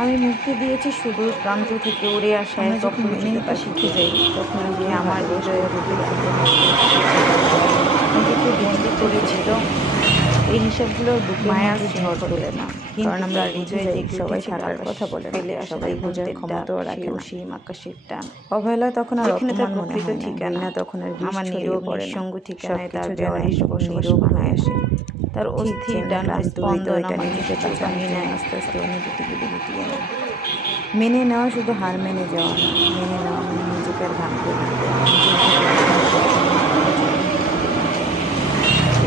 আমি মুক্তি দিয়েছি সুদূর প্রান্ত থেকে উড়ে আসা এক অপরিচিততা শিখে যাই, তখন গিয়ে আমার হৃদয়ের নিজেকে বন্দি করেছিল। এই হিসাবগুলোর বুকে মায়ার ঝড় তোলে না, কারণ আমরা হৃদয়ে যে সবাই থাকার কথা বলে ফেলে সবাই বোঝার ক্ষমতাও রাখে না। সেই আকাশের টান অবহেলা তখন আর অপমান মনে হয় ঠিকানা, না তখন আর আমার নীরব নিঃসঙ্গ ঠিকানায় তার বেওয়ারিশ নীরব হয়ে আসে। তার অস্থির ডানার স্পন্দন আমার নিজের চোখে নেয়, আস্তে আস্তে অনুভূতিগুলি গুটিয়ে নেয়। মেনে নেওয়া শুধু হার মেনে যাওয়া না, মেনে নেওয়া মানে নিজেকে আর ভাঙতে না দেওয়া,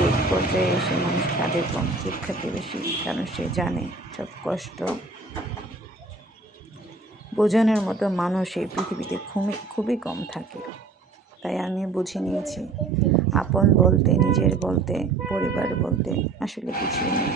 এক পর্যায়ে এসে মানুষ কাঁদে কম, শিক্ষাতে বেশি, কারণ সে জানে সব কষ্ট বোঝানোর মতো মানুষ এই পৃথিবীতে খুবই কম থাকে। তাই আমি বুঝে নিয়েছি, আপন বলতে, নিজের বলতে, পরিবার বলতে আসলে কিছুই নেই।